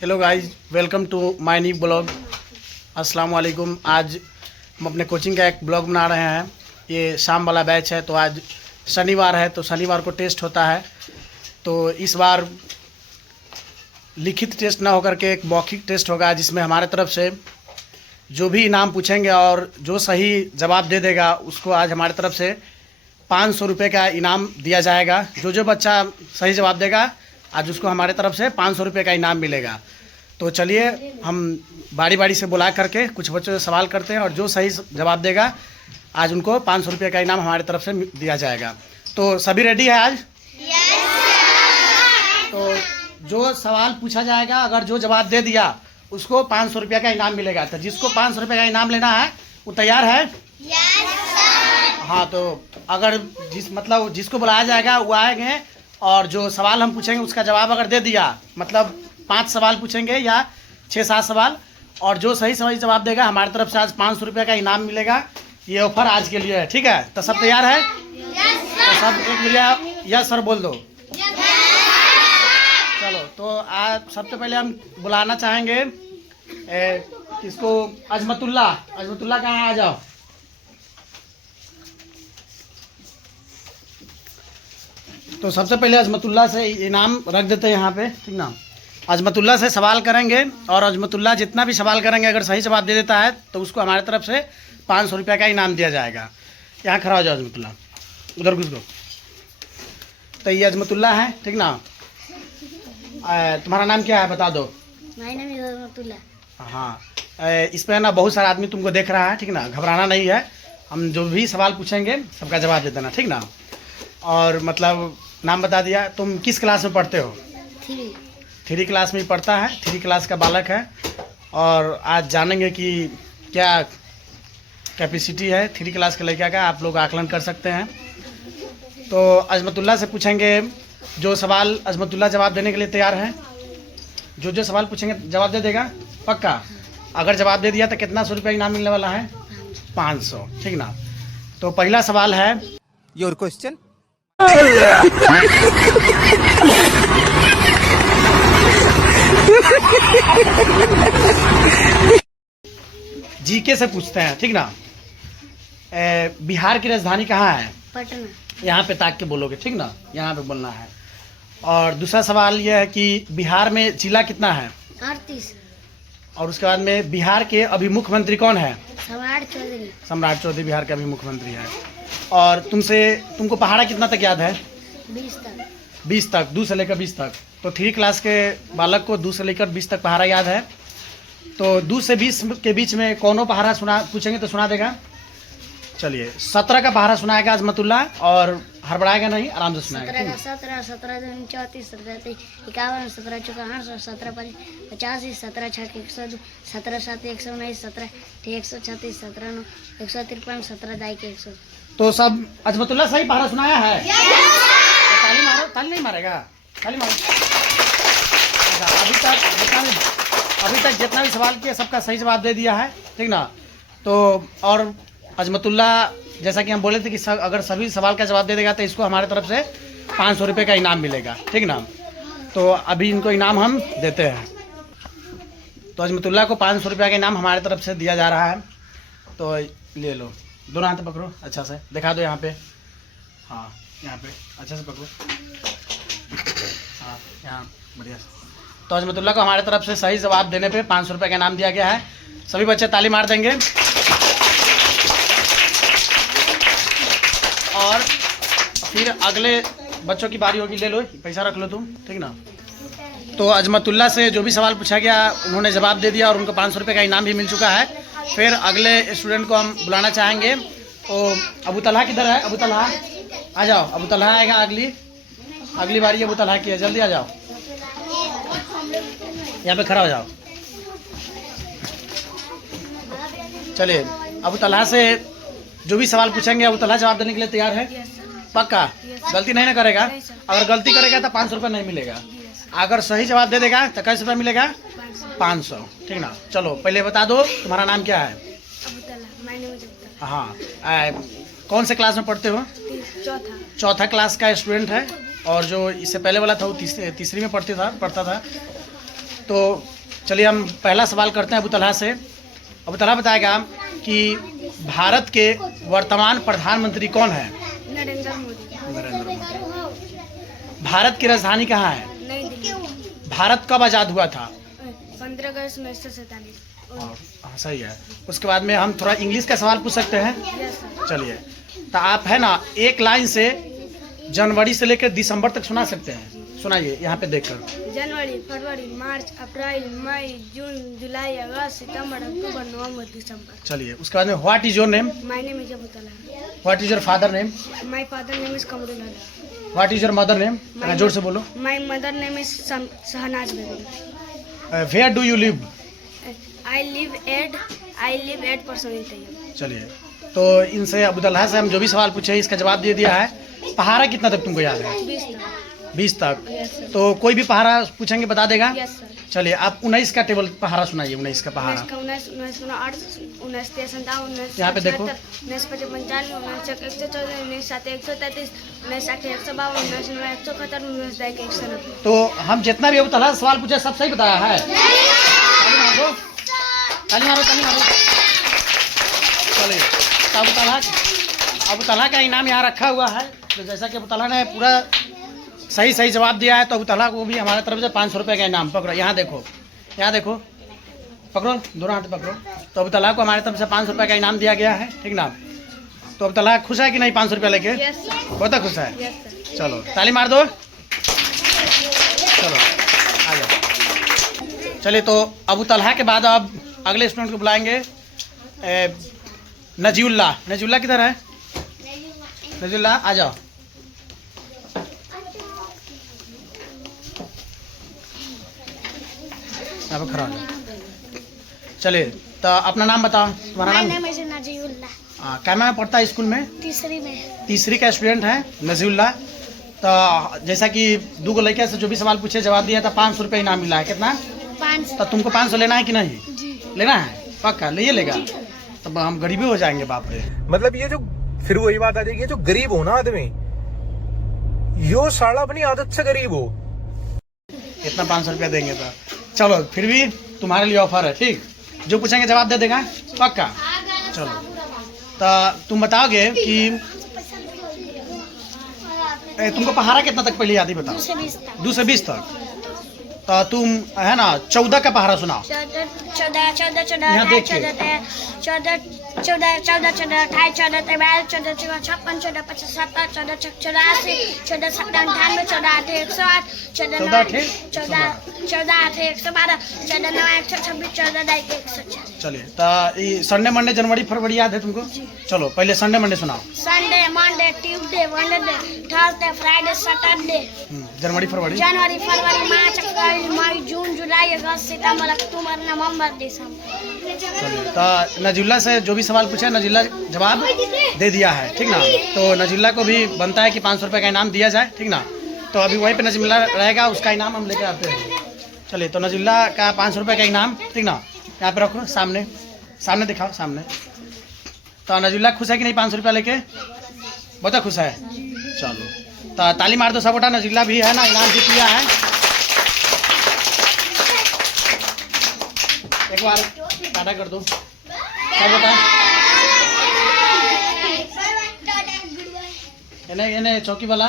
Hello guys, welcome to my new blog. अस्सलाम वालेकुम। आज हम अपने कोचिंग का एक ब्लॉग बना रहे हैं। ये शाम वाला बैच है, तो आज शनिवार है, तो शनिवार को टेस्ट होता है। तो इस बार लिखित टेस्ट ना होकर के एक मौखिक टेस्ट होगा, जिसमें हमारे तरफ से जो भी इनाम पूछेंगे और जो सही जवाब दे देगा उसको आज हमारे तरफ से 500 रुपये का इनाम दिया जाएगा। जो बच्चा सही जवाब देगा आज उसको हमारे तरफ से 500 रुपये का इनाम मिलेगा। तो चलिए हम बारी बारी से बुला करके कुछ बच्चों से सवाल करते हैं और जो सही जवाब देगा आज उनको 500 रुपये का इनाम हमारे तरफ से दिया जाएगा। तो सभी रेडी है आज? तो जो सवाल पूछा जाएगा, अगर जो जवाब दे दिया उसको 500 रुपये का इनाम मिलेगा। तो जिसको 500 रुपये का इनाम लेना है वो तैयार है? हाँ, तो अगर जिसको बुलाया जाएगा वो आएंगे और जो सवाल हम पूछेंगे उसका जवाब अगर दे दिया, मतलब 5 सवाल पूछेंगे या 6-7 सवाल, और जो सही जवाब देगा हमारी तरफ से आज 500 रुपये का इनाम मिलेगा। ये ऑफर आज के लिए है, ठीक है? तो सब तैयार है? तो सब एक मिनट यस सर बोल दो। चलो, तो आज सबसे पहले हम बुलाना चाहेंगे किसको? अजमतुल्ला कहाँ है? आ जाओ। तो सबसे पहले अजमतुल्ला से इनाम रख देते हैं यहाँ पे, ठीक ना? अजमतुल्ला से सवाल करेंगे और अजमतुल्ला जितना भी सवाल करेंगे अगर सही जवाब दे देता है तो उसको हमारे तरफ से 500 रुपये का इनाम दिया जाएगा। यहाँ खड़ा हो जाओ अजमतुल्ला, उधर घुस गो। तो ये अजमतुल्ला है, ठीक ना? तुम्हारा नाम क्या है बता दो। अजमतुल्ला। हाँ, इस पर ना बहुत सारा आदमी तुमको देख रहा है, ठीक ना? घबराना नहीं है, हम जो भी सवाल पूछेंगे सबका जवाब दे देना, ठीक ना? और मतलब नाम बता दिया। तुम किस क्लास में पढ़ते हो? 3 क्लास में पढ़ता है, 3 क्लास का बालक है। और आज जानेंगे कि क्या कैपेसिटी है 3 क्लास के लड़का का, आप लोग आकलन कर सकते हैं। तो अजमतुल्ला से पूछेंगे जो सवाल, अजमतुल्ला जवाब देने के लिए तैयार है? जो सवाल पूछेंगे जवाब दे देगा पक्का? अगर जवाब दे दिया तो कितना 100 रुपये इनाम मिलने वाला है? 500, ठीक ना? तो पहला सवाल है, योर क्वेश्चन। जीके से पूछते हैं, ठीक ना? बिहार की राजधानी कहाँ है? पटना। यहाँ पे ताक के बोलोगे, ठीक ना? यहाँ पे बोलना है। और दूसरा सवाल यह है कि बिहार में जिला कितना है? 38। और उसके बाद में बिहार के अभी मुख्यमंत्री कौन है? सम्राट चौधरी बिहार के अभी मुख्यमंत्री है। और तुमको पहाड़ा कितना तक याद है? 20 तक, 2 से लेकर 20 तक। तो 3 क्लास के बालक को 2 से लेकर 20 तक पहाड़ा याद है। तो 2 से 20 के बीच में कौनों पहाड़ा पूछेंगे तो सुना देगा। चलिए, 17 का पहाड़ा सुनाएगा अजमतुल्ला, और हड़बड़ाएगा नहीं, आराम से सुनाएगा। 17 17 17 34 17 51 17 54 17 85 17 6 102 17 7 119 17 136 17 9 153 17 दाई के 100। तो सब अजमतुल्ला सही पहाड़ा सुनाया है? तो ताली मारो। ताली नहीं मारेगा? ताली मारो। अच्छा, अभी तक जितना भी सवाल किया सबका सही जवाब दे दिया है, ठीक ना? तो और अजमतुल्ला, जैसा कि हम बोले थे कि अगर सभी सवाल का जवाब दे देगा तो इसको हमारे तरफ से 500 रुपये का इनाम मिलेगा, ठीक ना? तो अभी इनको इनाम हम देते हैं। तो अजमतुल्ला को 500 रुपये का इनाम हमारे तरफ से दिया जा रहा है। तो ले लो, दोनों हाथ पकड़ो, अच्छा से दिखा दो यहाँ पे। हाँ, यहाँ पे अच्छा से पकड़ो। हाँ, यहाँ बढ़िया। तो अजमतुल्ला को हमारे तरफ से सही जवाब देने पे 500 रुपये का इनाम दिया गया है। सभी बच्चे ताली मार देंगे। और फिर अगले बच्चों की बारी होगी, ले लो, पैसा रख लो तुम, ठीक ना? तो अजमतुल्ला से जो भी सवाल पूछा गया उन्होंने जवाब दे दिया और उनको 500 रुपये का इनाम भी मिल चुका है। फिर अगले स्टूडेंट को हम बुलाना चाहेंगे। तो अबू तलहा किधर है? अबू तलहा आ जाओ। अबू तलहा आएगा, अगली बारी अबू तलहा की है, जल्दी आ जाओ, यहाँ पे खड़ा हो जाओ। चलिए, अबू तलहा से जो भी सवाल पूछेंगे अबू तलहा जवाब देने के लिए तैयार है? पक्का? गलती नहीं ना करेगा? अगर गलती करेगा तो 500 रुपये नहीं मिलेगा। अगर सही जवाब दे देगा तो कैसे रुपये मिलेगा? 500, ठीक ना? चलो, पहले बता दो तुम्हारा नाम क्या है? हाँ, कौन से क्लास में पढ़ते हो? चौथा क्लास का स्टूडेंट है। और जो इससे पहले वाला था वो तीसरी में पढ़ता था। तो चलिए हम पहला सवाल करते हैं अबू तलहा से। अबू तलहा बताएगा कि भारत के वर्तमान प्रधानमंत्री कौन है? नरेंद्र मोदी। नरेंद्र मोदी। भारत की राजधानी कहाँ है? नई दिल्ली। भारत कब आज़ाद हुआ था? 15 अगस्त 1947। हाँ सही है। उसके बाद में हम थोड़ा इंग्लिश का सवाल पूछ सकते हैं? Yes sir. चलिए, तो आप है ना एक लाइन से जनवरी से लेकर दिसंबर तक सुना सकते हैं, सुनाइए यहाँ पे देखकर। जनवरी, फरवरी, मार्च, अप्रैल, मई, जून, जुलाई, अगस्त, सितंबर, अक्टूबर, नवंबर, दिसंबर। चलिए, उसके बाद में what is your name? My name is Abu Talha. What is your father name? My father name is Qamrul Haq. What is your mother name? जोर से बोलो। My mother name is Shahnaz Begum. Where do you live? I live at person in Taiyab. चलिए, तो इनसे अबू तलहा से हम जो भी सवाल पूछे इसका जवाब दे दिया है। पहाड़ा कितना तक तुमको याद है? 20 तक। 20 तक। Yes sir. तो कोई भी पहाड़ा पूछेंगे बता देगा? Yes sir. चलिए, आप 19 का टेबल पहाड़ा सुनाइए। 19 का पहाड़ा 19 8 19 57 19 यहाँ पे देखो। 19 55 19 114 19 7 133 19 8 152 19 9 171 19 10 190। तो हम जितना भी अबू तलहा से सवाल पूछे सब सही बताया है। ताली मार दो, ताली मारो, ताली मारो। चलिए, तो अबू तलहा का इनाम यहाँ रखा हुआ है। तो जैसा कि अबू तलहा ने पूरा सही जवाब दिया है, तो अबू तलहा को भी हमारे तरफ से 500 रुपये का इनाम। पकड़ो, यहाँ देखो, यहाँ देखो, पकड़ो, दोनों हाथ पकड़ो। तो अबू तलहा को हमारे तरफ से 500 रुपये का इनाम दिया गया है, ठीक ना? तो अबू तलहा खुश है कि नहीं 500 रुपया लेके? Yes sir. बहुत खुश है। Yes sir. चलो, ताली मार दो। चलो, आ जाओ। चलिए, तो अबू तलहा के बाद अब अगले स्टूडेंट को बुलाएंगे। नजीउल्लाह। नजीउल्लाह किधर है? नजीउल्लाह, आ जाओ। यहाँ पे खड़ा हो जाओ। चलिए, तो अपना नाम बताओ। तुम्हारा माय नाम? Name is Najiullah. क्या में पढ़ता है स्कूल में? तीसरी में। तीसरी का स्टूडेंट है नजीउल्लाह। तो जैसा कि 2 गो लड़के से जो भी सवाल पूछे जवाब दिया था, 500 रुपये इनाम मिला है। कितना? 5। तो तुमको 500 लेना है कि नहीं? जी। लेना है? पक्का ले लेगा? तब हम गरीबी हो जाएंगे, बाप रे। मतलब ये जो फिर वही बात आ जाएगी, जो गरीब हो ना आदमी, यो साला अपनी आदत से गरीब हो। इतना 500 रुपया देंगे तो चलो, फिर भी तुम्हारे लिए ऑफर है, ठीक? जो पूछेंगे जवाब दे देगा, पक्का? चलो, तो तुम बताओगे कि तुमको पहाड़ा कितना तक पहले याद ही बताओ। 2 से 20 तक। 2 से 20 तक। तो तुम है ना 14 का पहाड़ा सुनाओ। 14 14 14 14 यहाँ 18 देखिए। 14 14 14 14 28 14 43 14 56 14 55 14 84 14 57 98 14 8 108 14 9 14 8 112 14 9 126 14 10 140। चलिए, तो ये संडे मंडे जनवरी फरवरी याद है तुमको? चलो, पहले संडे मंडे सुनाओ। Sunday Monday Tuesday Wednesday Thursday Friday Saturday. जनवरी फरवरी। जनवरी फरवरी मार्च अप्रैल मई जून जुलाई अगस्त सितंबर अक्टूबर नवंबर दिसंबर। चलिए, तो नजीउल्लाह से जो भी सवाल पूछा नजीउल्लाह जवाब दे दिया है, ठीक ना? तो नजीउल्लाह को भी बनता है कि 500 रुपये का इनाम दिया जाए, ठीक ना? तो अभी वहीं पे नजीउल्लाह रहेगा, उसका इनाम हम लेकर आते हैं। चलिए, तो नजीउल्लाह का 500 रुपये का इनाम, ठीक ना? यहाँ पे रखो, सामने सामने दिखाओ, सामने। तो नजीउल्लाह खुश है कि नहीं 500 रुपया लेके? बहुत खुश है। चलो, तो ताली मार दो सब बेटा। नजीउल्लाह भी है ना इनाम जीत लिया है। एक बार टाटा कर दो सब बेटा। इन्हें चौकी वाला